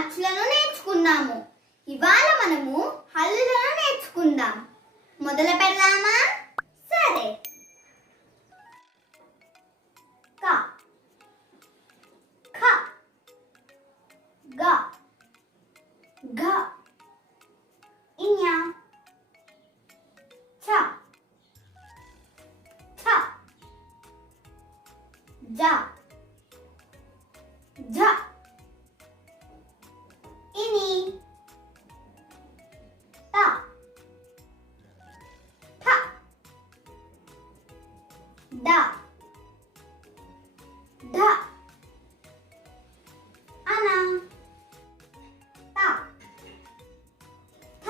అచ్చులను నేర్చుకున్నాము. ఇవాళ మనము హల్లులను నేర్చుకుందాం. మొదలు పెడదామా? సరే. క ఖ గ ఘ ఇఞ ఛ ఛ జ ఝ ఇని ట ఠ డ ఢ అన త థ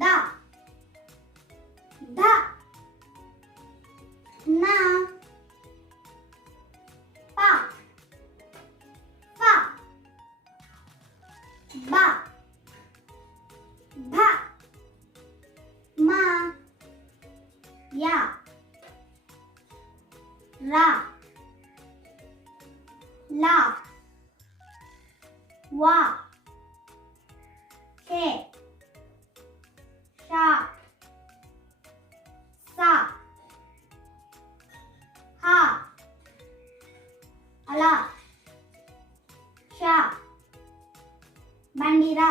ద ధ న ప ఫ బ భ మ య ర ల వ కె ష స హ అల ష బండిరా.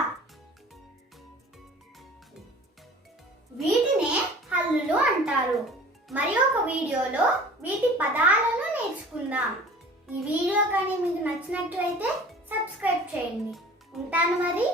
వీటినే హల్లులు అంటారు. మరి ఒక వీడియోలో వీటి పదాలను నేర్చుకుందాం. ఈ వీడియో కానీ మీకు నచ్చినట్లయితే సబ్స్క్రైబ్ చేయండి. ఉంటాను మరి.